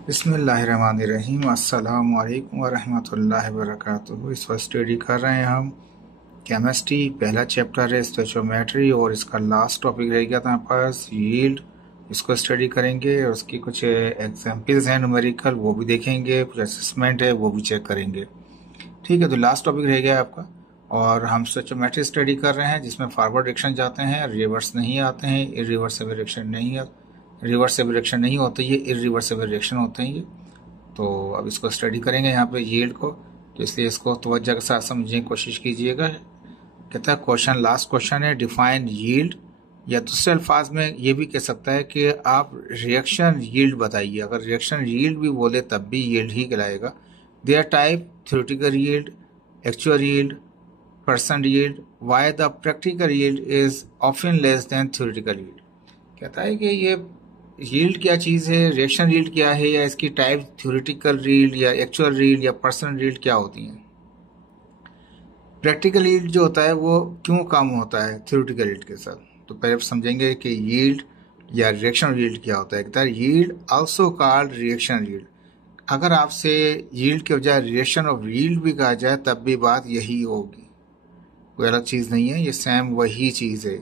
बिस्मिल्लाहिर्रहमानिर्रहीम। अस्सलामु अलैकुम वरहमतुल्लाहि वबरकातुहू। इस वक्त स्टडी कर रहे हैं हम केमिस्ट्री, पहला चैप्टर है स्टोइचोमेट्री और इसका लास्ट टॉपिक रह गया था हमारे पास यील्ड। इसको स्टडी करेंगे और उसकी कुछ एग्जाम्पल्स हैं न्यूमेरिकल, वो भी देखेंगे, कुछ असेसमेंट है वो भी चेक करेंगे। ठीक है, तो लास्ट टॉपिक रह गया आपका। और हम स्टोइचोमेट्री स्टडी कर रहे हैं जिसमें फॉरवर्ड डायरेक्शन जाते हैं, रिवर्स नहीं आते हैं, इरिवर्सिबल डायरेक्शन नहीं आते, रिवर्सिबल रिएक्शन नहीं होते, ये इरिवर्सिबल रिएक्शन होते हैं ये। तो अब इसको स्टडी करेंगे यहाँ पे यील्ड को, तो इसलिए इसको तवज्जो के साथ समझने की कोशिश कीजिएगा। कहता है क्वेश्चन, लास्ट क्वेश्चन है, डिफाइन यील्ड, या दूसरे अल्फाज में ये भी कह सकता है कि आप रिएक्शन यील्ड बताइए। अगर रिएक्शन यील्ड भी बोले तब भी यील्ड ही कहलाएगा। There type, theoretical yield, actual yield, percent yield, why the practical yield is often less than theoretical yield. कहता है कि ये यील्ड क्या चीज़ है, रिएक्शन यील्ड क्या है, या इसकी टाइप थ्योरेटिकल यील्ड या एक्चुअल यील्ड या परसेंट यील्ड क्या होती हैं। प्रैक्टिकल यील्ड जो होता है वो क्यों कम होता है थ्योरेटिकल यील्ड के साथ, तो पहले समझेंगे कि यील्ड या रिएक्शन यील्ड क्या होता है। कहता है yield also called reaction yield. अगर आपसे यील्ड के बजाय रिएक्शन ऑफ यील्ड भी कहा जाए तब भी बात यही होगी, कोई अलग चीज़ नहीं है, ये सेम वही चीज़ है।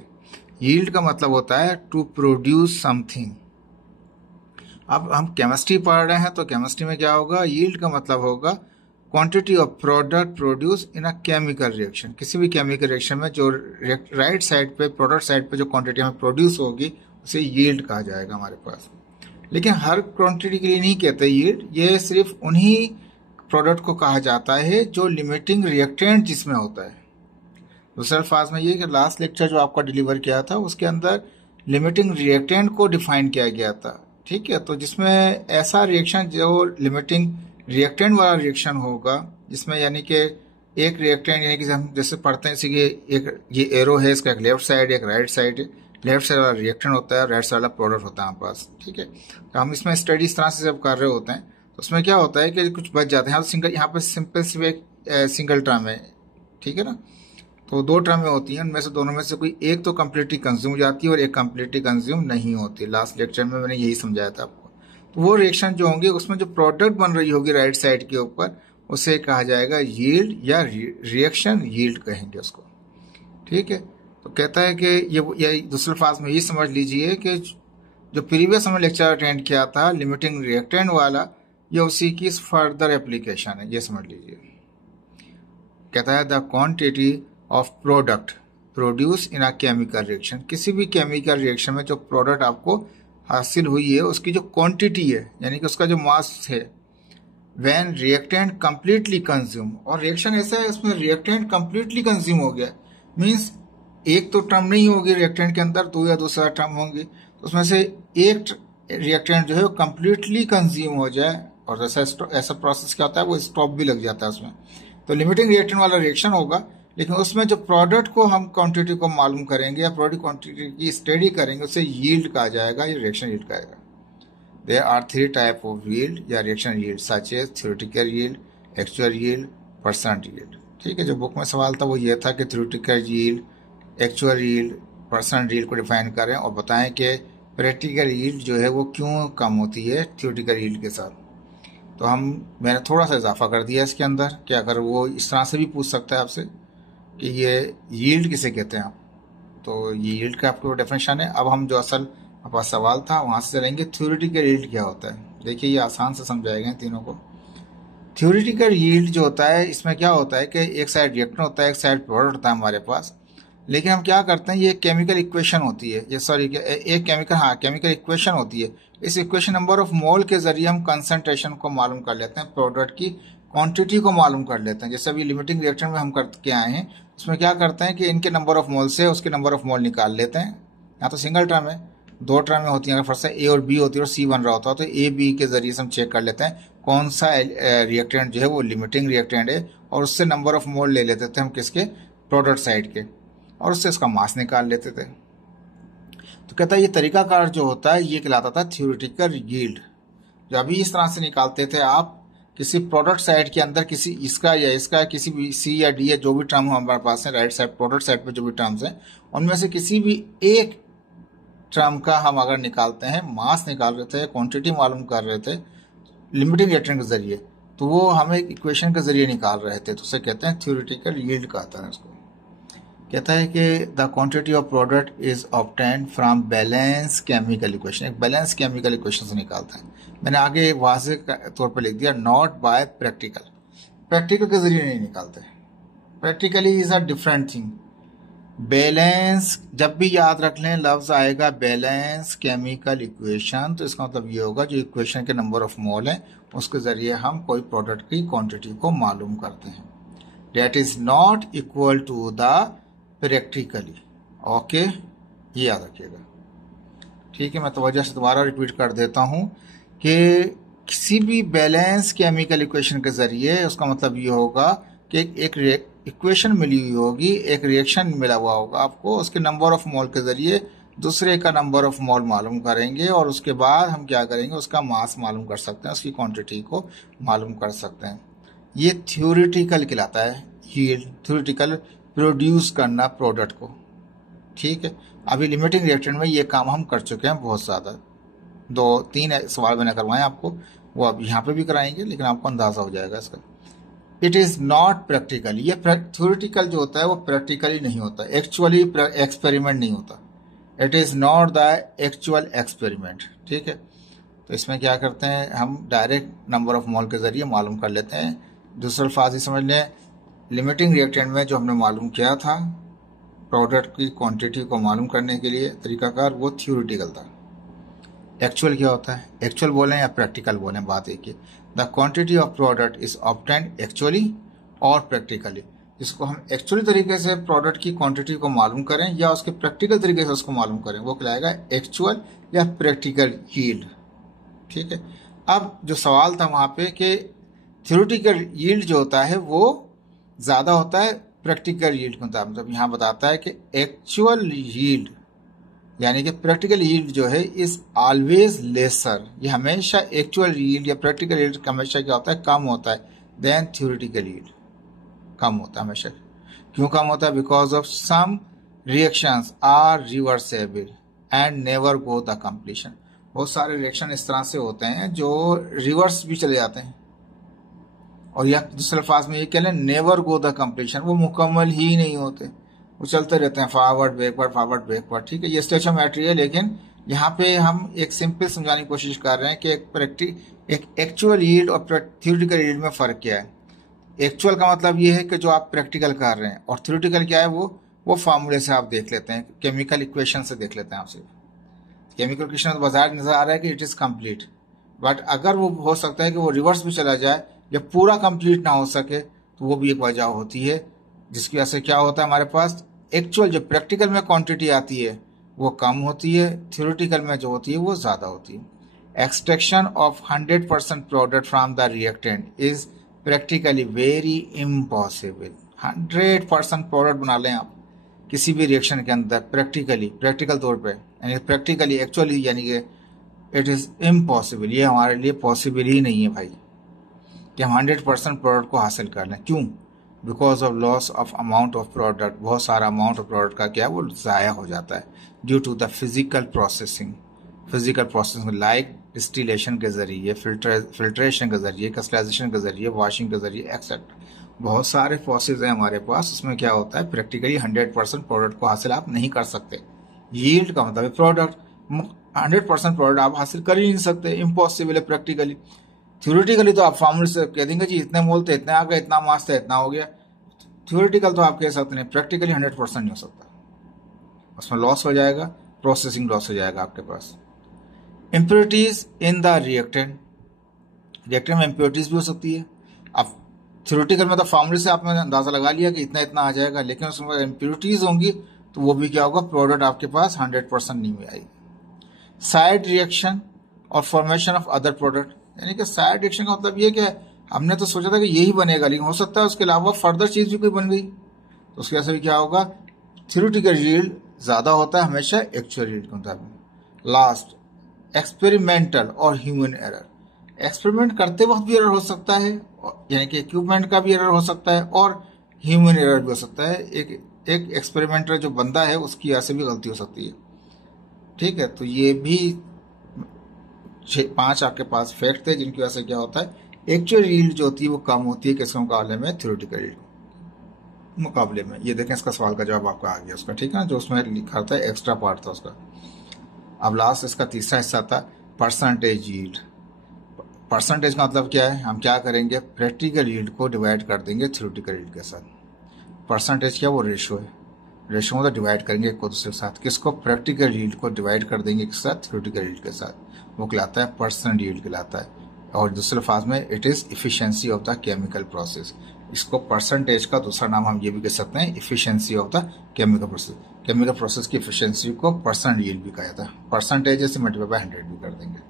यील्ड का मतलब होता है टू प्रोड्यूस समथिंग। अब हम केमिस्ट्री पढ़ रहे हैं तो केमिस्ट्री में क्या होगा, यील्ड का मतलब होगा quantity of product produce in a chemical reaction. किसी भी केमिकल रिएक्शन में जो राइट साइड पे, प्रोडक्ट साइड पे जो क्वांटिटी हमें प्रोड्यूस होगी उसे यील्ड कहा जाएगा हमारे पास। लेकिन हर क्वांटिटी के लिए नहीं कहते यील्ड, ये सिर्फ उन्हीं प्रोडक्ट को कहा जाता है जो लिमिटिंग रिएक्टेंट जिसमें होता है। दूसरे अल्फाज में ये कि लास्ट लेक्चर जो आपका डिलीवर किया था उसके अंदर लिमिटिंग रिएक्टेंट को डिफाइन किया गया था। ठीक है, तो जिसमें ऐसा रिएक्शन जो लिमिटिंग रिएक्टेंट वाला रिएक्शन होगा, जिसमें यानी कि एक रिएक्टेंट, यानी कि हम जैसे पढ़ते हैं इसी के एक ये एरो है, इसका एक लेफ्ट साइड एक राइट साइड है। लेफ्ट साइड वाला रिएक्टेंट होता है, राइट साइड वाला प्रोडक्ट होता है हमारे पास। ठीक है, तो हम इसमें स्टडी इस तरह से जब कर रहे होते हैं तो उसमें क्या होता है कि कुछ बच जाते हैं। सिंगल यहाँ पे सिंपल सिर्फ एक सिंगल टर्म है, ठीक है ना, तो दो टर्में होती हैं, उनमें से दोनों में से कोई एक तो कम्प्लीटली कंज्यूम हो जाती है और एक कम्प्लीटली कंज्यूम नहीं होती। लास्ट लेक्चर में मैंने यही समझाया था आपको। तो वो रिएक्शन जो होंगे उसमें जो प्रोडक्ट बन रही होगी राइट साइड के ऊपर, उसे कहा जाएगा यील्ड या रिएक्शन यील्ड कहेंगे उसको। ठीक है, तो कहता है कि ये दूसरे अल्फाज में ये समझ लीजिए कि जो प्रीवियस हमने लेक्चर अटेंड किया था लिमिटिंग रिएक्टेंट वाला, ये उसी की फर्दर एप्लीकेशन है, ये समझ लीजिए। कहता है the quantity of product produce in a chemical reaction. किसी भी केमिकल रिएक्शन में जो प्रोडक्ट आपको हासिल हुई है उसकी जो क्वांटिटी है, यानी कि उसका जो मास है, व्हेन रिएक्टेंट कंप्लीटली कंज्यूम। और रिएक्शन ऐसा है उसमें रिएक्टेंट कंप्लीटली कंज्यूम हो गया, मीन्स एक तो टर्म नहीं होगी रिएक्टेंट के अंदर, दो या दूसरा टर्म होंगी, तो उसमें से एक रिएक्टेंट जो है वो कंप्लीटली कंज्यूम हो जाए। और ऐसा प्रोसेस क्या होता है, वो स्टॉप भी लग जाता है उसमें। तो लिमिटिंग रिएक्टेंट वाला रिएक्शन होगा, लेकिन उसमें जो प्रोडक्ट को हम क्वांटिटी को मालूम करेंगे या प्रोडक्ट क्वांटिटी की स्टडी करेंगे उसे यील्ड कहा जाएगा, ये रिएक्शन यील्ड कहेगा। There are three type of yield या reaction yield, such as theoretical yield, actual yield, percent yield. ठीक है, जो बुक में सवाल था वो ये था कि theoretical yield, actual yield, percent yield को डिफाइन करें और बताएं कि प्रैक्टिकल यील्ड जो है वो क्यों कम होती है थ्योरेटिकल यील्ड के साथ। तो मैंने थोड़ा सा इजाफा कर दिया इसके अंदर कि अगर वो इस तरह से भी पूछ सकता है आपसे कि ये यील्ड किसे कहते हैं आप, तो ये यील्ड का आपको डेफिनेशन है। अब हम जो असल हमारा सवाल था वहां से चलेंगे, थ्योरेटिकल यील्ड क्या होता है। देखिए ये आसान से समझाएंगे तीनों को। थ्योरेटिकल यील्ड जो होता है इसमें क्या होता है कि एक साइड रिएक्टेंट होता है, एक साइड प्रोडक्ट होता है हमारे पास, लेकिन हम क्या करते हैं, ये केमिकल इक्वेशन होती है, ये सॉरी एक केमिकल इक्वेशन होती है। इस इक्वेशन नंबर ऑफ मोल के जरिए हम कंसंट्रेशन को मालूम कर लेते हैं, प्रोडक्ट की क्वांटिटी को मालूम कर लेते हैं। जैसे अभी लिमिटिंग रिएक्शन में हम करके आए हैं, उसमें क्या करते हैं कि इनके नंबर ऑफ मोल से उसके नंबर ऑफ मोल निकाल लेते हैं। यहाँ तो सिंगल टर्म है, दो टर्म में होती है, अगर फर्स्ट ए और बी होती है और सी बन रहा होता है तो ए बी के जरिए से हम चेक कर लेते हैं कौन सा रिएक्टेंट जो है वो लिमिटिंग रिएक्टेंट है, और उससे नंबर ऑफ मोल ले लेते थे हम किसके, प्रोडक्ट साइड के, और उससे इसका मास निकाल लेते थे। तो कहता है ये तरीकाकार जो होता है ये कहलाता था थ्योरेटिकल यील्ड। जो अभी इस तरह से निकालते थे आप किसी प्रोडक्ट साइड के अंदर किसी इसका या इसका किसी भी सी या डी या जो भी टर्म हमारे पास है राइट साइड प्रोडक्ट साइड पे जो भी टर्म्स हैं उनमें से किसी भी एक टर्म का हम अगर निकालते हैं, मास निकाल रहे थे, क्वांटिटी मालूम कर रहे थे, लिमिटिंग रिएक्शन के जरिए, तो वो हम एक इक्वेशन के जरिए निकाल रहे थे, तो उसे कहते हैं थ्योरेटिकल यील्ड कहता है उसको। कहता है कि the quantity of product is obtained from balance chemical equation, एक बैलेंस केमिकल इक्वेशन से निकालता है। मैंने आगे वाज़ेह तौर पर लिख दिया, नॉट बाय प्रैक्टिकल, प्रैक्टिकल के जरिए नहीं निकालते। Practically is a different thing. Balance, जब भी याद रख लें लफ्ज आएगा बैलेंस केमिकल इक्वेशन, तो इसका मतलब ये होगा जो इक्वेशन के नंबर ऑफ मोल हैं उसके जरिए हम कोई प्रोडक्ट की क्वांटिटी को मालूम करते हैं। That is not equal to the practically. Okay, ये याद रखिएगा। ठीक है, मैं तवज्जो से दोबारा रिपीट कर देता हूं कि किसी भी बैलेंस केमिकल इक्वेशन के जरिए उसका मतलब ये होगा कि एक इक्वेशन मिली हुई होगी, एक रिएक्शन मिला हुआ होगा आपको, उसके नंबर ऑफ मोल के जरिए दूसरे का नंबर ऑफ मोल मालूम करेंगे और उसके बाद हम क्या करेंगे, उसका मास मालूम कर सकते हैं, उसकी क्वांटिटी को मालूम कर सकते हैं। ये थ्योरेटिकल कहलाता है यील्ड, थ्योरेटिकल प्रोड्यूस करना प्रोडक्ट को। ठीक है, अभी लिमिटिंग रिएक्शन में ये काम हम कर चुके हैं बहुत ज़्यादा। 2-3 सवाल मैंने करवाए आपको, वो अब यहाँ पे भी कराएंगे, लेकिन आपको अंदाजा हो जाएगा इसका। इट इज नॉट प्रैक्टिकल, ये थ्योरेटिकल जो होता है वो प्रैक्टिकली नहीं होता, एक्चुअली एक्सपेरिमेंट नहीं होता। It is not the actual experiment. ठीक है, तो इसमें क्या करते हैं हम डायरेक्ट नंबर ऑफ मोल के जरिए मालूम कर लेते हैं। दूसरा अल्फाज ही समझ लें, लिमिटिंग रिएक्टेंट में जो हमने मालूम किया था प्रोडक्ट की क्वांटिटी को मालूम करने के लिए तरीकाकार, वो थ्योरेटिकल था। एक्चुअल क्या होता है, एक्चुअल बोलें या प्रैक्टिकल बोलें, बात एक ही। The quantity of product is obtained actually और प्रैक्टिकली। जिसको हम एक्चुअली तरीके से प्रोडक्ट की क्वांटिटी को मालूम करें या उसके प्रैक्टिकल तरीके से उसको मालूम करें, वो कहलाएगा एक्चुअल या प्रैक्टिकल यील्ड। ठीक है, अब जो सवाल था वहां पे कि थ्योरेटिकल यील्ड जो होता है वो ज्यादा होता है प्रैक्टिकल यील्ड के मुताबिक, मतलब यहाँ बताता है कि एक्चुअल यील्ड यानी कि प्रैक्टिकल यील्ड जो है इज ऑलवेज लेसर, ये हमेशा एक्चुअल यील्ड या प्रैक्टिकल यील्ड हमेशा क्या होता है, कम होता है देन थ्योरेटिकल यील्ड, कम होता है हमेशा। क्यों कम होता है? Because of some reactions are reversible and never go the completion. बहुत सारे रिएक्शन इस तरह से होते हैं जो रिवर्स भी चले जाते हैं, और या दूसरे अल्फाज में ये कह लें नेवर गो द कंप्लीशन, वो मुकम्मल ही नहीं होते, वो चलते रहते हैं फॉरवर्ड बैकवर्ड। ठीक है, ये स्टोइचियोमेट्री है, लेकिन यहाँ पे हम एक सिंपल समझाने की कोशिश कर रहे हैं कि एक एक्चुअल यील्ड और थ्योरेटिकल यील्ड में फर्क क्या है। एक्चुअल का मतलब ये है कि जो आप प्रैक्टिकल कर रहे हैं, और थ्योरेटिकल क्या है, वो फार्मूले से आप देख लेते हैं, केमिकल इक्वेशन से देख लेते हैं आप सिर्फ। केमिकल इक्वेशन तो बाजार नजर आ रहा है कि इट इज कंप्लीट, बट अगर वो हो सकता है कि वो रिवर्स भी चला जाए या पूरा कंप्लीट ना हो सके, तो वो भी एक वजह होती है, जिसकी वजह से क्या होता है हमारे पास एक्चुअल जो प्रैक्टिकल में क्वांटिटी आती है वो कम होती है, थ्योरेटिकल में जो होती है वो ज्यादा होती है। Extraction of 100% product from the reactant is practically very impossible. 100% product बना लें आप किसी भी रिएक्शन के अंदर प्रैक्टिकल तौर पे, यानी प्रैक्टिकली एक्चुअली, यानी कि इट इज इम्पॉसिबल, ये हमारे लिए पॉसिबल ही नहीं है भाई कि हम 100% प्रोडक्ट को हासिल कर लें। क्यों? Because of loss of amount of product, बहुत सारा अमाउंट ऑफ प्रोडक्ट का क्या वो ज़ाया हो जाता है due to the physical processing like distillation के जरिए, फिल्ट्रेशन के जरिए, क्रिस्टलाइजेशन के जरिए, वॉशिंग के जरिए एक्सेट्रा। बहुत सारे प्रोसेस हैं हमारे पास, उसमें क्या होता है प्रैक्टिकली 100% प्रोडक्ट को हासिल आप नहीं कर सकते। यील्ड का मतलब प्रोडक्ट, 100% प्रोडक्ट आप हासिल कर ही नहीं सकते, इम्पॉसिबल है प्रैक्टिकली। थ्योरेटिकली तो आप फार्मूले से कह देंगे जी इतने मोल थे, इतने आ गए, इतना मास था, इतना हो गया। थ्योरेटिकल तो आप कह सकते हैं, प्रैक्टिकली 100% नहीं हो सकता, उसमें लॉस हो जाएगा, प्रोसेसिंग लॉस हो जाएगा आपके पास। इम्प्योरिटीज इन द रिएक्टेंट में इम्प्योरिटीज भी हो सकती है। अब थ्योरेटिकल में तो फार्मूले से आपने अंदाजा लगा लिया कि इतना इतना आ जाएगा, लेकिन उसमें इम्प्योरिटीज होंगी तो वो भी क्या होगा, प्रोडक्ट आपके पास 100% नहीं आएगी। साइड रिएक्शन और फॉर्मेशन ऑफ अदर प्रोडक्ट, यानी कि साइड रिएक्शन का मतलब ये कि हमने तो सोचा था कि यही बनेगा, लेकिन हो सकता है उसके अलावा फर्दर चीज भी कोई बन गई, तो उसकी वजह से भी क्या होगा, थ्योरेटिकल यील्ड ज्यादा होता है हमेशा एक्चुअल यील्ड के मुताबिक। लास्ट, एक्सपेरिमेंटल और ह्यूमन एरर। एक्सपेरिमेंट करते वक्त भी एरर हो सकता है, यानी कि इक्विपमेंट का भी एरर हो सकता है, और ह्यूमन एरर भी हो सकता है। एक एक्सपेरिमेंटर जो बंदा है उसकी वजह से भी गलती हो सकती है। ठीक है, तो ये भी 5 आपके पास फैक्ट थे जिनकी वजह से क्या होता है, एक्चुअल यील्ड जो होती है वो कम होती है किसके मुकाबले में, थ्योरेटिकल यील्ड मुकाबले में। ये देखें इसका सवाल का जवाब आपका आ गया उसका, ठीक है ना, जो उसमें लिखा था एक्स्ट्रा पार्ट था उसका। अब लास्ट इसका तीसरा हिस्सा था परसेंटेज यील्ड। परसेंटेज का मतलब क्या है, हम क्या करेंगे, प्रैक्टिकल यील्ड को डिवाइड कर देंगे थ्योरेटिकल यील्ड के साथ। परसेंटेज क्या, वो रेशो है, रेशो मतलब डिवाइड करेंगे एक को दूसरे के साथ, किसको, प्रैक्टिकल यील्ड को डिवाइड कर देंगे किसके साथ, थ्योरेटिकल यील्ड के साथ। वो कहलाता है परसेंट यील्ड कहलाता है। और दूसरे फाज में it is efficiency of the chemical process. इसको परसेंटेज का दूसरा नाम हम ये भी कह सकते हैं efficiency of the chemical process. Chemical process की इफिशियंसी को परसेंट यील्ड भी कहा जाता है। परसेंटेज से मल्टीप्लाई बाय 100 भी कर देंगे।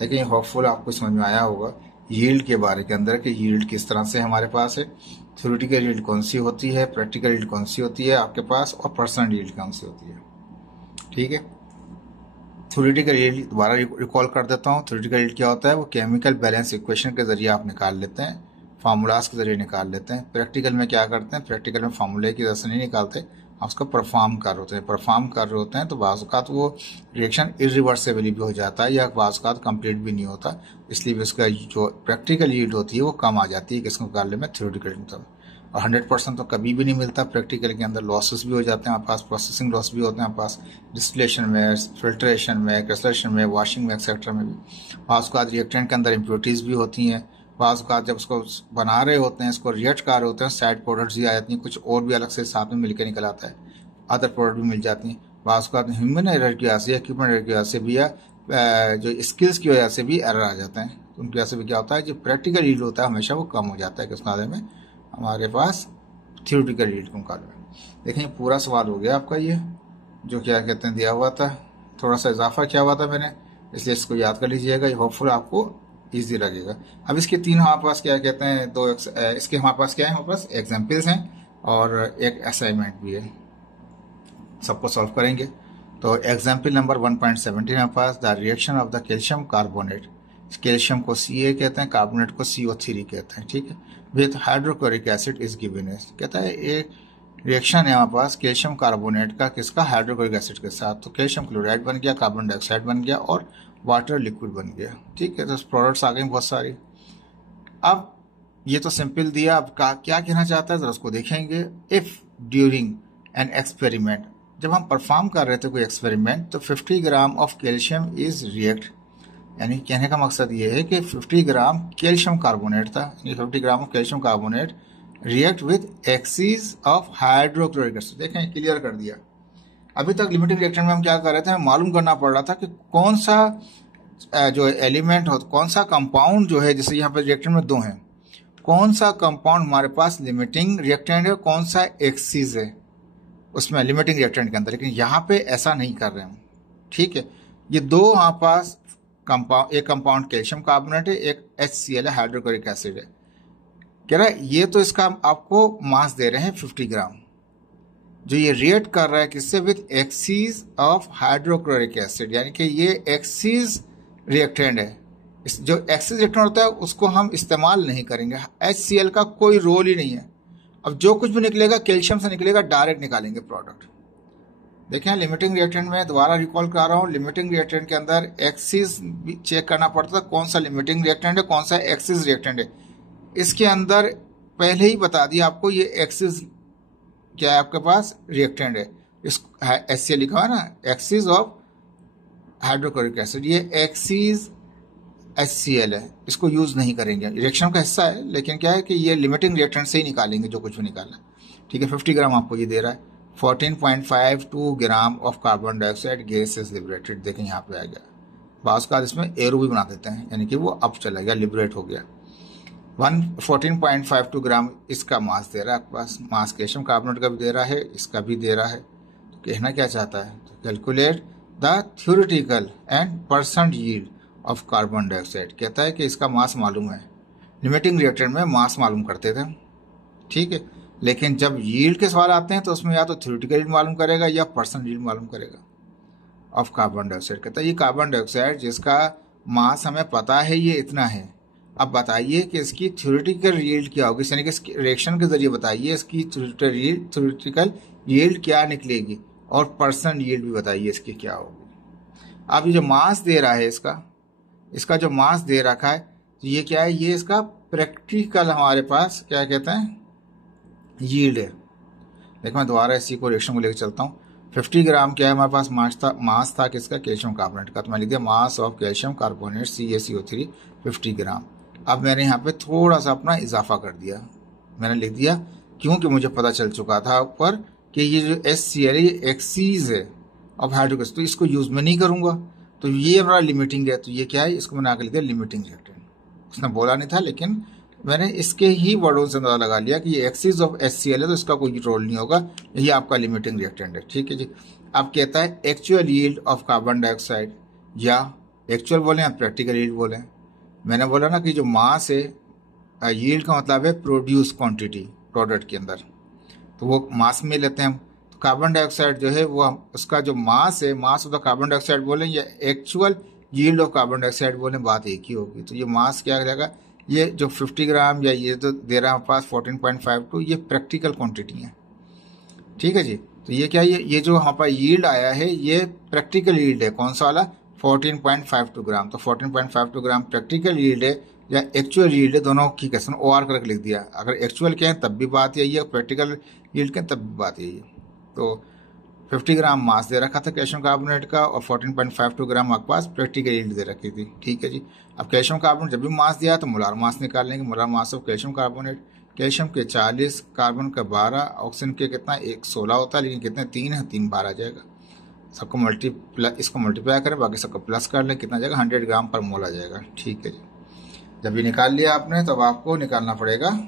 लेकिन होपफुल आपको समझ में आया होगा यील्ड के बारे के अंदर कि यील्ड किस तरह से हमारे पास है, थ्योरेटिकल यील्ड कौन सी होती है, प्रैक्टिकल यील्ड कौन सी होती है आपके पास, और परसेंट यील्ड कौन सी होती है। ठीक है, थ्योरेटिकल यील्ड दोबारा रिकॉल कर देता हूँ। थ्योरेटिकल यील्ड क्या होता है, वो केमिकल बैलेंस इक्वेशन के जरिए आप निकाल लेते हैं, फार्मूलाज के जरिए निकाल लेते हैं। प्रैक्टिकल में क्या करते हैं, प्रैक्टिकल में फार्मूले की वजह से नहीं निकालते, आप उसको परफॉर्म कर रहे होते हैं। तो बाज़ वो रिएक्शन इरिवर्सिबली भी हो जाता है या बाज़ कंप्लीट भी नहीं होता, इसलिए भी उसका जो प्रैक्टिकल यील्ड होती है वो कम आ जाती है किसके मुकाबले में, थ्योरेटिकल में। और 100% तो कभी भी नहीं मिलता, प्रैक्टिकल के अंदर लॉसेस भी हो जाते हैं हमारे पास, प्रोसेसिंग लॉस भी होते हैं हमारे पास, डिस्टिलेशन में, फिल्ट्रेशन में, क्रिस्टलेशन में, वॉशिंग में, एक्सेट्रा में भी। बाज़ का रिएक्टेंट के अंदर इम्प्योरिटीज भी होती हैं, बाज़ का जब उसको बना रहे होते हैं, इसको रिएक्ट कर रहे होते हैं, साइड प्रोडक्ट्स भी आ जाती हैं, कुछ और भी अलग से साथ में मिलकर निकल आता है, अदर प्रोडक्ट भी मिल जाती हैं। बाज़ का ह्यूमन एरर की वजह से, इक्विपमेंट एरर की वजह से भी, या जो स्किल्स की वजह से भी एरर आ जाते हैं। तो उनकी वजह से भी क्या होता है, जो प्रैक्टिकल यील्ड होता है हमेशा वो कम हो जाता है किस मुकाबले में, हमारे पास थ्योरेटिकल यील्ड के मुकाबले में। देखिए पूरा सवाल हो गया आपका, ये जो क्या कहते हैं दिया हुआ था, थोड़ा सा इजाफा किया हुआ था मैंने, इसलिए इसको याद कर लीजिएगा, ये होपफुल आपको ईजी लगेगा। अब इसके 3 हमारे पास क्या कहते हैं, इसके हमारे पास क्या है, हमारे पास एग्जाम्पल्स हैं और एक असाइनमेंट भी है, सबको सॉल्व करेंगे। तो एग्जाम्पल नंबर 1.17 हमारे पास, the reaction of the calcium carbonate, calcium को Ca कहते हैं, कार्बोनेट को CO3 कहते हैं, ठीक है, with hydrochloric acid is given है। कहता है एक रिएक्शन है हमारे पास कैल्शियम कार्बोनेट का, किसका, हाइड्रोक्लोरिक एसिड के साथ। तो कैल्शियम क्लोराइड बन गया, कार्बन डाइऑक्साइड बन गया और वाटर लिक्विड बन गया, ठीक है। तो प्रोडक्ट्स आ गए बहुत सारी। अब ये तो सिंपल दिया, अब क्या कहना चाहता है जरा उसको देखेंगे। इफ ड्यूरिंग एन एक्सपेरिमेंट, जब हम परफॉर्म कर रहे थे कोई एक्सपेरिमेंट, तो 50 gram of calcium is react, यानी कहने का मकसद ये है कि 50 ग्राम कैल्शियम कार्बोनेट था, 50 gram of calcium carbonate react with excess of hydrochloric acid. देखें क्लियर कर दिया। अभी तक लिमिटिंग रिएक्शन में हम क्या कर रहे थे, हमें मालूम करना पड़ रहा था कि कौन सा जो एलिमेंट हो, कौन सा कंपाउंड जो है, जैसे यहाँ पर रिएक्शन में 2 हैं, कौन सा कंपाउंड हमारे पास लिमिटिंग रिएक्टेंट है, कौन सा एक्सीज है उसमें लिमिटिंग रिएक्टेंट के अंदर। लेकिन यहाँ पे ऐसा नहीं कर रहे हम, ठीक है। ये 2 हमारे पास एक कंपाउंड कैल्शियम कार्बोनेट है, एक HCl है, हाइड्रोक्लोरिक एसिड है। कह रहा है ये तो इसका आपको मास दे रहे हैं 50 ग्राम, जो ये रिएक्ट कर रहा है किससे, with excess of hydrochloric acid, यानी कि ये एक्सीज रिएक्टेंट है। जो एक्सीज रिएक्टेंट होता है उसको हम इस्तेमाल नहीं करेंगे, HCl का कोई रोल ही नहीं है। अब जो कुछ भी निकलेगा कैल्शियम से निकलेगा, डायरेक्ट निकालेंगे प्रोडक्ट। देखें लिमिटिंग रिएक्टेंट में दोबारा रिकॉल कर रहा हूँ, लिमिटिंग रिएक्टेंट के अंदर एक्सिस भी चेक करना पड़ता था, कौन सा लिमिटिंग रिएक्टेंट है, कौन सा एक्सिस रिएक्टेंट है। इसके अंदर पहले ही बता दिया आपको, ये एक्सिस क्या है आपके पास, रिएक्टेंट है। इस HCl लिखा हुआ है ना, एक्सिस ऑफ हाइड्रोक्लोरिक एसिड, ये एक्सिस HCl है, इसको यूज नहीं करेंगे, रिएक्शन का हिस्सा है, लेकिन क्या है कि ये लिमिटिंग रिएक्टेंट से ही निकालेंगे जो कुछ भी निकालना, ठीक है। 50 ग्राम आपको ये दे रहा है, 14.52 gram of carbon dioxide gas is liberated. देखें यहाँ पे आ गया, बाज़ का इसमें एरो भी बना देते हैं, यानी कि वो अप चला गया, लिबरेट हो गया। 14.52 ग्राम इसका मास दे रहा है आपके पास, मास कैल्शियम कार्बोनेट का भी दे रहा है, इसका भी दे रहा है। तो कहना क्या चाहता है, तो calculate the theoretical and percent yield of carbon dioxide. कहता है कि इसका मास मालूम है, लिमिटिंग रिएक्टेंट में मास मालूम करते थे, ठीक है। लेकिन जब यील्ड के सवाल आते हैं तो उसमें या तो थ्योरेटिकल यील्ड मालूम करेगा या परसेंट यील्ड मालूम करेगा ऑफ कार्बन डाइऑक्साइड। कहता है ये कार्बन डाइऑक्साइड जिसका मास हमें पता है ये इतना है, अब बताइए कि इसकी थ्योरेटिकल यील्ड क्या होगी, यानी कि रिएक्शन के जरिए बताइए इसकी थ्योरेटिकल यील्ड क्या निकलेगी, और परसेंट यील्ड भी बताइए इसकी क्या होगी। अब ये जो मास दे रहा है इसका, इसका जो मास दे रखा है, तो ये क्या है, ये इसका प्रैक्टिकल हमारे पास क्या कहते हैं, यील्ड है। देखो मैं दोबारा इसी को रिएक्शन को लेकर चलता हूँ। 50 ग्राम क्या है हमारे पास मास था किसका, कैल्शियम कार्बोनेट का। तो मैं लिख दिया mass of calcium carbonate CaCO3 50 ग्राम। अब मैंने यहाँ पे थोड़ा सा अपना इजाफा कर दिया, मैंने लिख दिया क्योंकि मुझे पता चल चुका था ऊपर कि ये जो HCl ये एक्सीज है ऑफ हाइड्रोक्स, तो इसको यूज में नहीं करूंगा, तो ये हमारा लिमिटिंग है। तो ये क्या है, इसको मैंने आगे लिख दिया लिमिटिंग रिएक्टेंट। उसने बोला नहीं था लेकिन मैंने इसके ही वर्डों से अंदाजा लगा लिया कि ये एक्सिस ऑफ HCl है, तो इसका कोई रोल नहीं होगा, यही आपका लिमिटिंग रिएक्टेंट है। ठीक है जी। अब कहता है actual yield of carbon dioxide, या एक्चुअल बोले या प्रैक्टिकल यील्ड बोले। मैंने बोला ना कि जो मास है, यील्ड का मतलब है प्रोड्यूस क्वांटिटी प्रोडक्ट के अंदर, तो वो मास में लेते हैं हम। तो कार्बन डाइऑक्साइड जो है वो उसका जो मास है, mass of the carbon dioxide बोले या actual yield of carbon dioxide बोले, बात एक ही होगी। तो ये मास क्या रहेगा, ये जो 50 ग्राम या ये तो दे रहा है हमारे पास 14.52, ये प्रैक्टिकल क्वांटिटी है। ठीक है जी। तो ये क्या है, ये जो हमारे पास यील्ड आया है ये प्रैक्टिकल यील्ड है। कौन सा वाला, 14.52 ग्राम। तो 14.52 ग्राम प्रैक्टिकल यील्ड है या एक्चुअल यील्ड है, दोनों की क्वेश्चन OR करके लिख दिया। अगर एक्चुअल के हैं तब भी बात यही है, प्रैक्टिकल यील्ड के तब भी बात यही है। तो 50 ग्राम मास दे रखा था कैल्शियम कार्बोनेट का और 14.52 ग्राम आपके पास प्रैक्टिकल यील्ड दे रखी थी। ठीक है जी। अब कैल्शियम कार्बोनेट जब भी मास दिया तो मोलार मास निकाल लेंगे। Molar mass of calcium carbonate, calcium के 40, कार्बन का 12, ऑक्सीजन के कितना 16 होता है, लेकिन कितने 3 है, 3 बार आ जाएगा। सबको इसको मल्टीप्लाई करें, बाकी सबको प्लस कर लें, कितना जाएगा 100 ग्राम पर मोल आ जाएगा। ठीक है जी। जब ये निकाल लिया आपने तो अब आपको निकालना पड़ेगा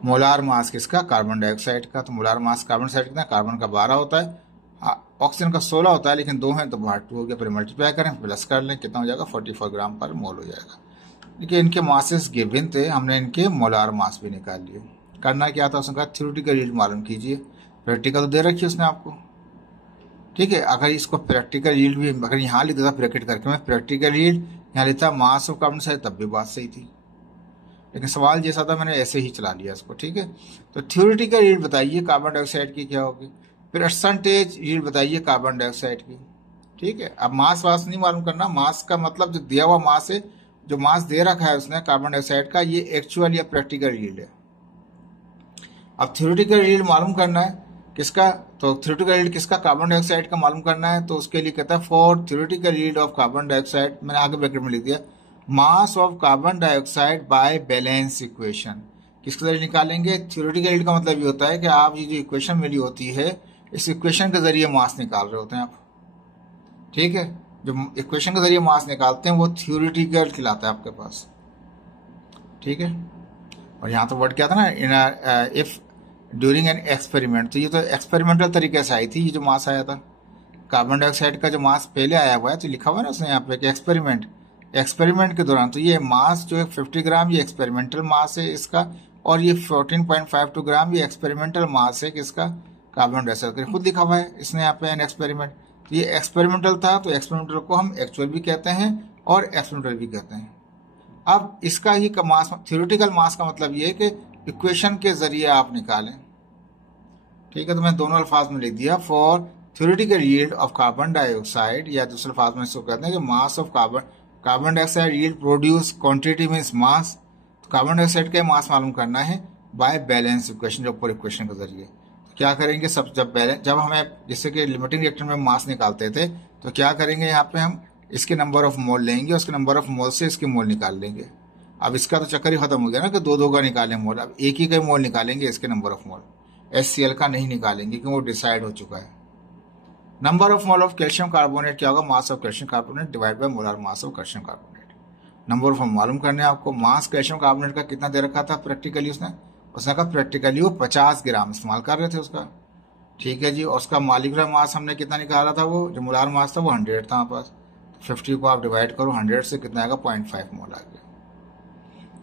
मोलार मास किसका, कार्बन डाइऑक्साइड का। तो मोलार मास कार्बन डाइऑक्साइड कितना, कार्बन का 12 होता है, ऑक्सीजन का 16 होता है, लेकिन 2 हैं तो बाहर 2 हो गया। फिर मल्टीप्लाई करें, प्लस कर लें, कितना हो जाएगा 44 ग्राम पर मोल हो जाएगा। देखिए इनके मासेस गिवन थे, हमने इनके मोलार मास भी निकाल लिए। करना क्या था, उसने कहा थ्योरेटिकल यील्ड मालूम कीजिए। प्रैक्टिकल तो दे रखी है उसने आपको। ठीक है, अगर इसको प्रैक्टिकल यील्ड भी अगर यहाँ लिख देता ब्रैकेट करके, मैं प्रैक्टिकल यील्ड यहाँ लिखता मास ऑफ कार्बन डाइऑक्साइड, तब भी बात सही थी, लेकिन सवाल जैसा था मैंने ऐसे ही चला लिया इसको। ठीक है, तो थ्योरेटिकल यील्ड बताइए कार्बन डाइऑक्साइड की क्या होगी, परसेंटेज यील्ड बताइए कार्बन डाइऑक्साइड की। ठीक है, अब मास वास नहीं मालूम करना, मास का मतलब जो दिया हुआ मास है, जो मास दे रखा है उसने कार्बन डाइऑक्साइड का, ये एक्चुअल या प्रैक्टिकल यील्ड है। अब थ्योरेटिकल यील्ड मालूम करना है किसका, तो थ्योरेटिकल यील्ड किसका, कार्बन डाइऑक्साइड का मालूम करना है। तो उसके लिए कहता है for theoretical yield of carbon dioxide, मैंने आगे ब्रैकेट में लिख दिया मास of carbon dioxide by balance equation. किसके जरिए निकालेंगे, थ्योरेटिकल यील्ड का मतलब ये होता है कि आप ये जो इक्वेशन मिली होती है, इस इक्वेशन के जरिए मास निकाल रहे होते हैं आप। ठीक है, जो इक्वेशन के जरिए मास निकालते हैं वो थ्योरेटिकल कहलाता है आपके पास। ठीक है, और यहाँ तो वर्ड क्या था ना, in if during an experiment, तो ये तो एक्सपेरिमेंटल तरीके से आई थी ये जो मास आया था। कार्बन डाइऑक्साइड का जो मास पहले आया हुआ है, तो लिखा हुआ है ना उसने यहाँ पे कि एक्सपेरिमेंट के दौरान, तो ये मास जो है 50 ग्राम ये एक्सपेरिमेंटल मास है इसका, और ये 14.52 ग्राम ये एक्सपेरिमेंटल मास है किसका, कार्बन डाइऑक्साइड का। खुद लिखा हुआ है इसने यहाँ पे एन एक्सपेरिमेंट, तो ये एक्सपेरिमेंटल था, तो एक्सपेरिमेंटल को हम एक्चुअल भी कहते हैं और एक्सपेरिमेंटल भी कहते हैं। अब इसका ही मास, थ्योरेटिकल मास का मतलब ये है कि इक्वेशन के जरिए आप निकालें। ठीक है, तो मैं दोनों अल्फाज में लिख दिया for theoretical yield of carbon dioxide, या दूसरे अल्फाज में इसको कहते हैं कि mass of carbon dioxide yield produce quantity means mass. तो कार्बन डाइऑक्साइड का मास मालूम करना है बाय बैलेंस इक्वेशन, जो ऊपर इक्वेशन के जरिए। तो क्या करेंगे, सब जब हमें जैसे कि लिमिटिंग रिएक्टर में मास निकालते थे, तो क्या करेंगे, यहाँ पे हम इसके नंबर ऑफ मोल लेंगे, उसके नंबर ऑफ मोल से इसके मोल निकाल लेंगे। अब इसका तो चक्कर ही खत्म हो गया ना कि दो का निकालें मोल, अब एक ही का मोल निकालेंगे इसके नंबर ऑफ मोल, HCl का नहीं निकालेंगे क्योंकि वो डिसाइड हो चुका है। Number of mole of calcium carbonate क्या होगा, mass of calcium carbonate divide by molar mass of calcium carbonate. Number of मालूम करने आपको, मास कैल्शियम कार्बोनेट का कितना दे रखा था प्रैक्टिकली, उसने कहा प्रैक्टिकली वो 50 ग्राम इस्तेमाल कर रहे थे उसका। ठीक है जी, और उसका मॉलिक्यूलर मास हमने कितना निकाला था, वो जो मोलार मास था वो 100 था हमारे पास। 50 को आप डिवाइड करो 100 से, कितना आएगा 0.5 मोल आ गया।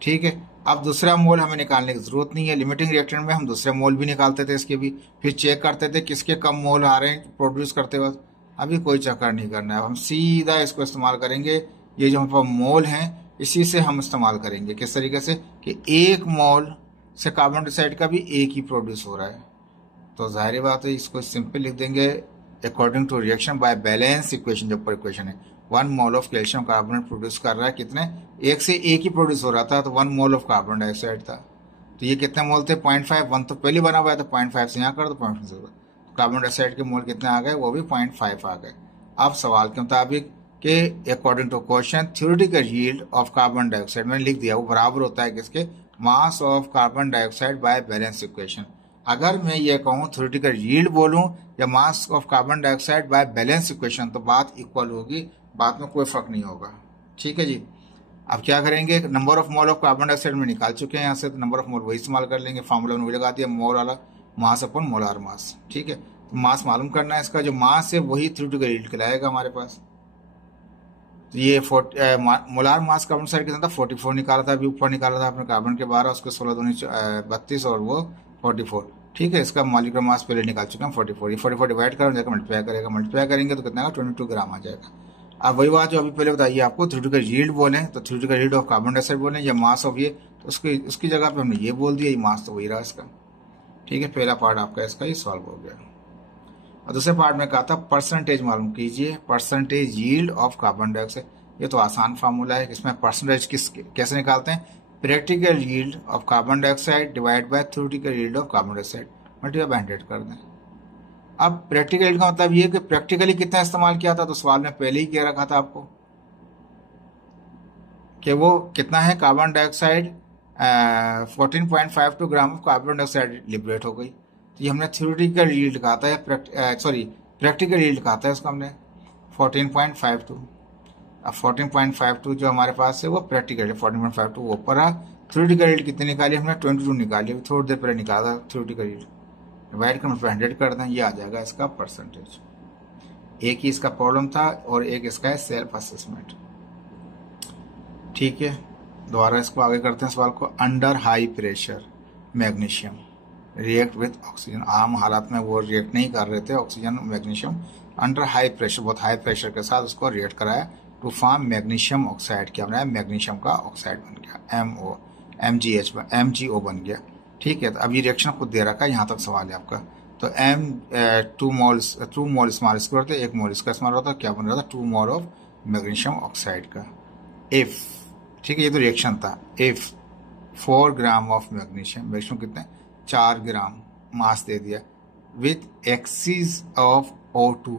ठीक है, अब दूसरा मोल हमें निकालने की जरूरत नहीं है, लिमिटिंग रिएक्टर में हम दूसरे मोल भी निकालते थे इसके भी, फिर चेक करते थे किसके कम मोल आ रहे हैं प्रोड्यूस करते वक्त। अभी कोई चक्कर नहीं करना है, हम सीधा इसको इस्तेमाल करेंगे, ये जो हमारे मोल हैं इसी से हम इस्तेमाल करेंगे। किस तरीके से कि 1 मोल से कार्बन डाइऑक्साइड का भी 1 ही प्रोड्यूस हो रहा है, तो जाहिर बात है इसको सिंपल लिख देंगे according to reaction by balance equation, जो ऊपर इक्वेशन है 1 mole of calcium carbonate produce कर रहा है, कितने, एक से एक ही प्रोड्यूस हो रहा था, तो 1 मोल ऑफ कार्बन डाइऑक्साइड था। तो ये कितने मोल थे, 0.5, 1 तो पहले बना हुआ है, तो 0.5 से यहाँ कर दो 0.5 से, कार्बन डाइऑक्साइड के मोल कितने आ गए, वो भी 0.5 आ गए। अब सवाल के मुताबिक कि according to question theoretical yield of carbon dioxide मैंने लिख दिया, वो बराबर होता है किसके, mass of carbon dioxide by balance equation. अगर मैं ये कहूँ थ्योरेटिकल यील्ड बोलूँ या mass of carbon dioxide by balance equation, तो बात इक्वल होगी, बात में कोई फर्क नहीं होगा। ठीक है जी। अब क्या करेंगे, number of mole of carbon dioxide में निकाल चुके हैं यहाँ से, तो नंबर ऑफ मोल वही इस्तेमाल कर लेंगे, फॉर्मूला में वही लगा दिया, मोल वाला, मास अपन मोलार मास। ठीक है, तो मास मालूम करना है, इसका जो मास है वही थ्योरेटिकल यील्ड कहलाएगा हमारे पास। तो ये मोलार मास कार्बन डाइऑक्साइड कितना था, 44 निकाला था, अभी ऊपर निकाला था अपने कार्बन के 12, उसके 16 दूनी 32 और वो 44। ठीक है, इसका मॉलिक्यूलर मास पहले निकाल चुके हैं 44, ये 44 डिवाइड कर जाएगा, मल्टीप्लाई करेगा, मल्टीप्लाई करेंगे तो कितना 22 ग्राम आ जाएगा। अब वही बात जो अभी पहले बताइए आपको, थ्योरेटिकल यील्ड बोले तो theoretical yield of carbon dioxide बोले या मास ऑफ ये, तो उसकी जगह पे हमने ये बोल दिया, ये मास तो वही रहा इसका। ठीक है, पहला पार्ट आपका इसका ही सॉल्व हो गया। और दूसरे पार्ट में कहा था परसेंटेज मालूम कीजिए, percentage yield of carbon dioxide. ये तो आसान फार्मूला है, इसमें परसेंटेज कैसे निकालते हैं, practical yield of carbon dioxide divide by theoretical yield of carbon dioxide multiply by 100 कर दें। अब प्रैक्टिकल यील्ड का मतलब ये कि प्रैक्टिकली कितना इस्तेमाल किया था, तो सवाल में पहले ही कह रखा था आपको कि वो कितना है, carbon dioxide 14.52 gram of carbon dioxide liberate हो गई। तो ये हमने थ्योरेटिकल यील्ड कहा था, प्रैक्टिकल यील्ड कहा था इसको हमने 14.52। अब 14.52 जो हमारे पास है वो प्रैक्टिकल है, 14.52 वो ऊपर आ। थ्योरेटिकल यील्ड कितनी निकाली हमने, 22 निकाली, थोड़ी देर पहले निकाला था थ्योरेटिकल यील्ड, डिवाइड कर 100 कर दें, ये आ जाएगा इसका परसेंटेज। एक ही इसका प्रॉब्लम था और एक इसका है सेल्फ असेसमेंट। ठीक है, दोबारा इसको आगे करते हैं सवाल को। Under high pressure magnesium react with oxygen, आम हालात में वो रिएक्ट नहीं कर रहे थे oxygen magnesium, under high pressure, बहुत हाई प्रेशर के साथ उसको रिएक्ट कराया टू फॉर्म मैग्नीशियम ऑक्साइड, क्या बनाया, मैग्नीशियम का ऑक्साइड बन गया, MgO बन गया। ठीक है, तो अब ये रिएक्शन खुद दे रखा है, यहाँ तक सवाल है आपका। तो टू मोल स्मॉल स्क्वायर थे, 1 मोल इसका स्मॉल होता, क्या बन रहा था, 2 मोल ऑफ मैग्नीशियम ऑक्साइड का। इफ, ठीक है, ये तो रिएक्शन था, इफ 4 ग्राम ऑफ मैग्नीशियम कितने, 4 ग्राम मास दे दिया, with axes of O2,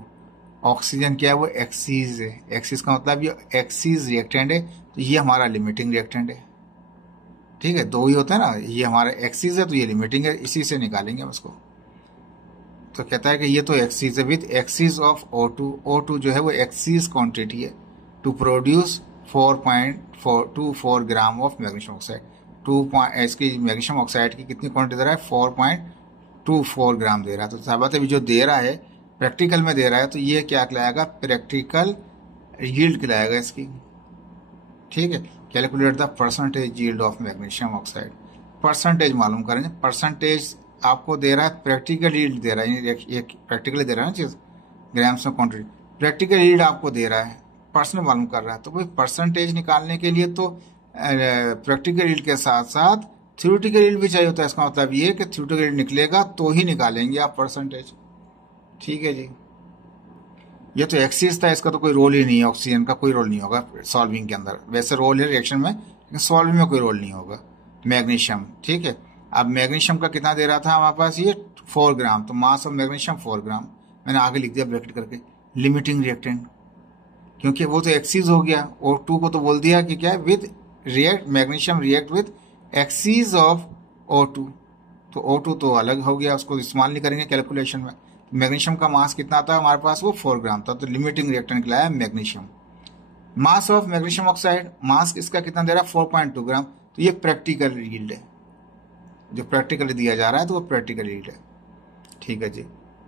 oxygen क्या है, वो एक्सीज है, एक्सीज का मतलब ये एक्सीज रिएक्टेंट है, तो ये हमारा लिमिटिंग रिएक्टेंट है। ठीक है, दो ही होता है ना, ये हमारा एक्सीज है तो ये लिमिटिंग है, इसी से निकालेंगे हम इसको। तो कहता है कि ये तो एक्सीज है, विथ एक्सीज ऑफ O2 जो है वो एक्सीज क्वांटिटी है to produce 4.424 gram of magnesium oxide. इसकी मैग्नीशियम ऑक्साइड की कितनी क्वांटिटी दे रहा है, 4.24 ग्राम दे रहा है। तो साहब अभी जो दे रहा है प्रैक्टिकल में दे रहा है, तो ये क्या कहलाएगा, प्रैक्टिकल यील्ड कहलाएगा इसकी। ठीक है, calculate the percentage yield of magnesium oxide, percentage मालूम करेंगे, परसेंटेज आपको दे रहा है, प्रैक्टिकल यील्ड दे रहा है, एक प्रैक्टिकली दे रहा है ना चीज, ग्राम्स में क्वांटिटी, प्रैक्टिकल यील्ड आपको दे रहा है, पर्सन मालूम कर रहा है। तो भाई परसेंटेज निकालने के लिए तो प्रैक्टिकल यील्ड के साथ साथ थ्योरेटिकल यील्ड भी चाहिए होता है। इसका मतलब ये कि थ्योरेटिकल यील्ड निकलेगा तो ही निकालेंगे आप परसेंटेज। ठीक है जी, ये तो एक्सिस था, इसका तो कोई रोल ही नहीं है, ऑक्सीजन का कोई रोल नहीं होगा सॉल्विंग के अंदर, वैसे रोल है रिएक्शन में, लेकिन सॉल्विंग में कोई रोल नहीं होगा। मैग्नीशियम, ठीक है, अब मैग्नीशियम का कितना दे रहा था हमारे पास, ये 4 ग्राम, तो मास ऑफ मैग्नीशियम 4 ग्राम, मैंने आगे लिख दिया ब्रैकेट करके, लिमिटिंग क्योंकि वो तो एक्सीज हो गया, और 2 को तो बोल दिया कि क्या है, with react magnesium react with excess of O2, तो O2 तो अलग हो गया, उसको इस्तेमाल नहीं करेंगे कैलकुलेशन में। मैग्नीशियम का मास कितना था हमारे पास, वो 4 ग्राम था, तो लिमिटिंग रिएक्टेंट निकला है magnesium. Mass of magnesium oxide, mass इसका कितना दे रहा है, 4.2 ग्राम, तो ये प्रैक्टिकल यील्ड है, जो प्रैक्टिकली दिया जा रहा है तो वो प्रैक्टिकल यील्ड है। ठीक है जी,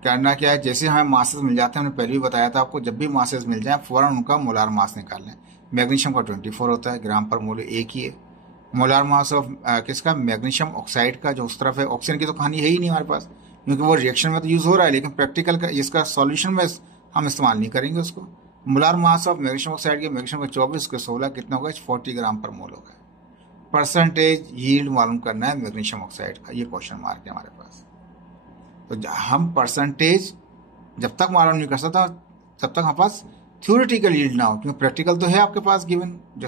करना क्या है, जैसे हमें मासेस मिल जाते हैं, हमने पहले भी बताया था आपको, जब भी मासेस मिल जाए फौरन उनका मोलार मास निकाल लें। मैग्नीशियम का 24 होता है, ग्राम पर मोल एक ही है। मोलार मास ऑफ किसका, मैग्नीशियम ऑक्साइड का, जो उस तरफ है, ऑक्सीजन की तो कहानी है ही नहीं हमारे पास, क्योंकि वो रिएक्शन में तो यूज हो रहा है, लेकिन प्रैक्टिकल का इसका सॉल्यूशन में हम इस्तेमाल नहीं करेंगे उसको। Molar mass of magnesium oxide के, मैग्नीशियम का 24 के 16 कितना होगा, 40 ग्राम पर मोल होगा। परसेंटेज यील्ड मालूम करना है मैग्नीशियम ऑक्साइड का, ये क्वेश्चन मार्क है हमारे पास। तो हम परसेंटेज जब तक मालूम नहीं कर सकता तब तक हमारे पास थ्योरेटिकल यील्ड ना हो, क्योंकि प्रैक्टिकल तो है आपके पास गिवन, जो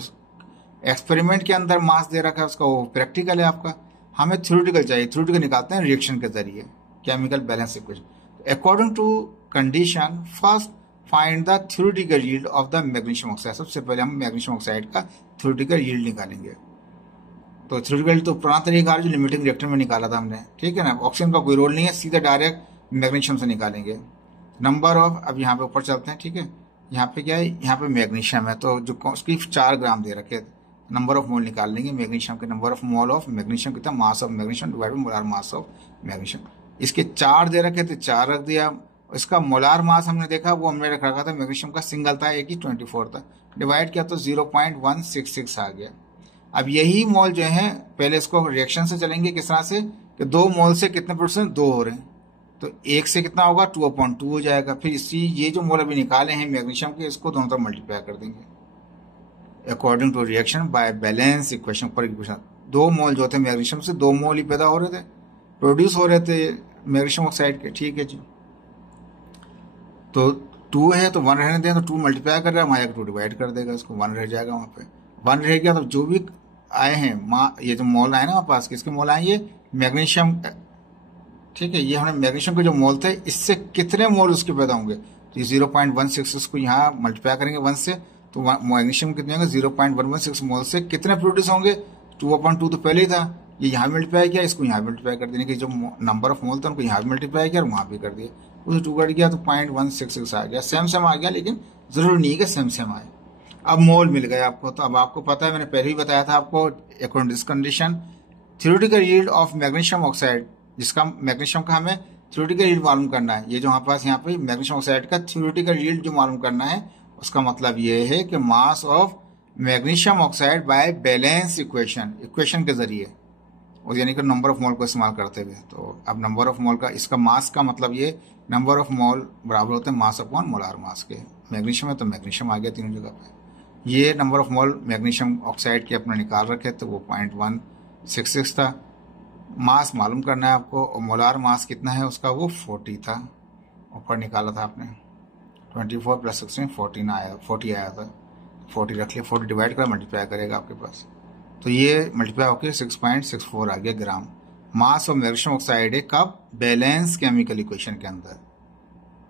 एक्सपेरिमेंट के अंदर मास दे रखा है उसका वो प्रैक्टिकल है आपका। हमें थ्योरेटिकल चाहिए, थ्योरेटिकल निकालते हैं रिएक्शन के जरिए, chemical balance equation. According to condition first find the theoretical yield of the magnesium oxide. सबसे पहले हम मैग्नीशियम ऑक्साइड का थ्योरेटिकल यील्ड निकालेंगे। तो थ्योरेटिकल तो पुराना तरीका जो लिमिटिंग रिएक्टर में निकाला था हमने, ठीक है ना, ऑक्सीजन का कोई रोल नहीं है, सीधा डायरेक्ट मैग्नीशियम से निकालेंगे। नंबर ऑफ, अब यहाँ पे ऊपर चलते हैं, ठीक है, यहाँ पे क्या है, यहाँ पे मैग्नीशियम है तो जो उसकी 4 ग्राम दे रखे, नंबर ऑफ मोल निकाल लेंगे मैग्नीशियम के। Number of mole of magnesium कितना, mass of magnesium divide by molar mass of magnesium. इसके 4 दे रखे थे, 4 रख दिया। इसका मोलार मास हमने देखा वो हमने रख रखा था, मैग्नीशियम का सिंगल था, एक ही 24 था, डिवाइड किया तो 0.166 आ गया। अब यही मोल जो है, पहले इसको रिएक्शन से चलेंगे किस तरह से कि 2 मोल से कितने परसेंट, 2 हो रहे हैं, तो 1 से कितना होगा, 2/2 हो जाएगा। फिर इसी ये जो मोल अभी निकाले हैं मैग्नीशियम के, इसको दोनों तरफ मल्टीप्लाई कर देंगे according to reaction by balance equation पर इक्वेशन। 2 मोल जो थे मैग्नीशियम से, 2 मोल ही पैदा हो रहे थे, प्रोड्यूस हो रहे थे मैग्नीशियम ऑक्साइड के, ठीक है जी। तो 2 है तो 1 रहने दें, तो 2 मल्टीप्लाई कर रहा है, वहाँ 2 डिवाइड कर देगा, इसको 1 रह जाएगा, वहाँ पे 1 रह गया। तो जो भी आए हैं ये जो मोल आए ना हमारे पास, किसके मोल आए, ये मैग्नीशियम, ठीक है, ये हमने मैग्नीशियम के जो मोल थे, इससे कितने मोल उसके पैदा होंगे, तो 0.166 को यहाँ मल्टीप्लाई करेंगे 1 से, तो मैग्नीशियम कितने होंगे, 0.116 मोल से कितने प्रोड्यूस होंगे, 2/2 तो पहले ही था, ये यहाँ मल्टीप्लाई किया, इसको यहाँ मल्टीप्लाई कर देने की, जो नंबर ऑफ मोल था उनको यहाँ मल्टीप्लाई किया और वहाँ भी कर दिया, उसे 2 कट गया तो 0.166 आ गया। सेम आ गया, लेकिन जरूरी नहीं है कि सेम आए। अब मोल मिल गए आपको, तो अब आपको पता है, मैंने पहले ही बताया था आपको, according to this condition theoretical yield of magnesium oxide, जिसका मैग्नीशियम का हमें थ्योरेटिकल यील्ड मालूम करना है, ये जो हमारे पास यहाँ पे मैग्नीशियम ऑक्साइड का थ्योरेटिकल यील्ड जो मालूम करना है, उसका मतलब ये है कि mass of magnesium oxide bye balance equation के जरिए, और यानी कि नंबर ऑफ मोल को इस्तेमाल करते हुए। तो अब नंबर ऑफ मोल का, इसका मास का मतलब ये, नंबर ऑफ मोल बराबर होते हैं मास अपॉन मोलार मास के। मैग्नीशियम है तो मैग्नीशियम आ गया तीनों जगह पे। ये number of mole magnesium oxide के अपने निकाल रखे, तो वो 0.166 था। मास मालूम करना है आपको, और मोलार मास कितना है उसका, वो 40 था, ऊपर निकाला था आपने, 24 + 16 40 आया था, 40 रख लिया, 40 डिवाइड कर मल्टीप्लाई करेगा आपके पास, तो ये मल्टीप्लाई होकर 6.64 आ गया ग्राम। मास ऑफ मैग्नीशियम ऑक्साइड है कब, बैलेंस केमिकल इक्वेशन के अंदर,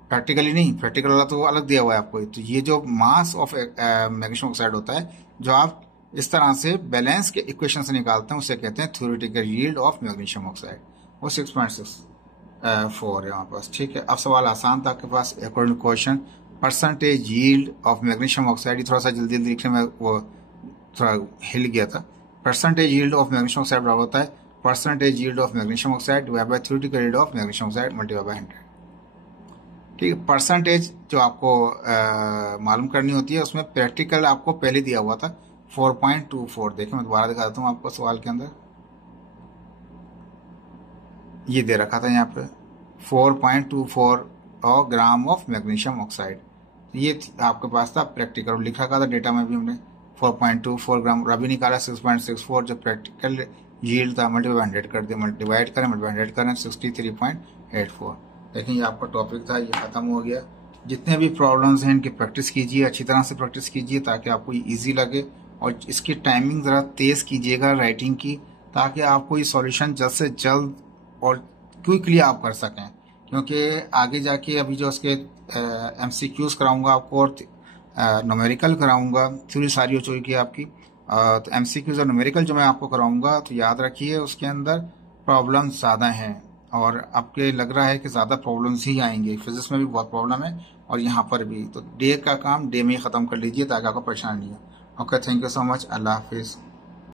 प्रैक्टिकली नहीं, प्रैक्टिकल वाला तो अलग दिया हुआ है आपको। तो ये जो मास ऑफ मैग्नीशियम ऑक्साइड होता है, जो आप इस तरह से बैलेंस के इक्वेशन से निकालते हैं, उसे कहते हैं theoretical yield of magnesium oxide, वो 6.64 है हमारे पास, ठीक है। अब सवाल आसान था आपके पास, according to question percentage yield of magnesium oxide, थोड़ा सा जल्दी लिखने में वो थोड़ा हिल गया था। Percentage yield of magnesium oxide बराबर होता है percentage yield of magnesium oxide divide by theoretical yield of magnesium oxide multiply by 100, ठीक है। परसेंटेज जो आपको मालूम करनी होती है, उसमें प्रैक्टिकल आपको पहले दिया हुआ था 4.24। देखें, मैं दोबारा दिखा देता हूँ आपको, सवाल के अंदर ये दे रखा था यहाँ पे 4.24 ग्राम ऑफ मैग्नीशियम ऑक्साइड, ये आपके पास था प्रैक्टिकल, लिख रखा था डेटा में भी हमने 4.24 ग्राम, और अभी निकाला 6.64, जो प्रैक्टिकल यील्ड था, मल्टीप्लाई 100 कर दिया, डिवाइड करें, मल्टीप्लाई 100 करें, 63.84। देखिए ये आपका टॉपिक था, ये खत्म हो गया। जितने भी प्रॉब्लम्स हैं इनकी प्रैक्टिस कीजिए, अच्छी तरह से प्रैक्टिस कीजिए, ताकि आपको ये ईजी लगे, और इसकी टाइमिंग ज़रा तेज़ कीजिएगा राइटिंग की, ताकि आपको ये सॉल्यूशन जल्द से जल्द और क्विकली आप कर सकें, क्योंकि आगे जाके अभी जो उसके MCQs कराऊंगा आपको, और न्यूमेरिकल कराऊंगा, थ्योरी सारी हो चुकी है आपकी, तो MCQs और न्यूमेरिकल जो मैं आपको कराऊंगा, तो याद रखिए उसके अंदर प्रॉब्लम ज़्यादा हैं, और आपके लग रहा है कि ज़्यादा प्रॉब्लम्स ही आएंगे, फिजिक्स में भी बहुत प्रॉब्लम है और यहाँ पर भी, तो डे का काम डे में ही ख़त्म कर लीजिए ताकि आपको परेशानी नहीं हो। Okay, thank you so much, अल्लाह हाफिज़।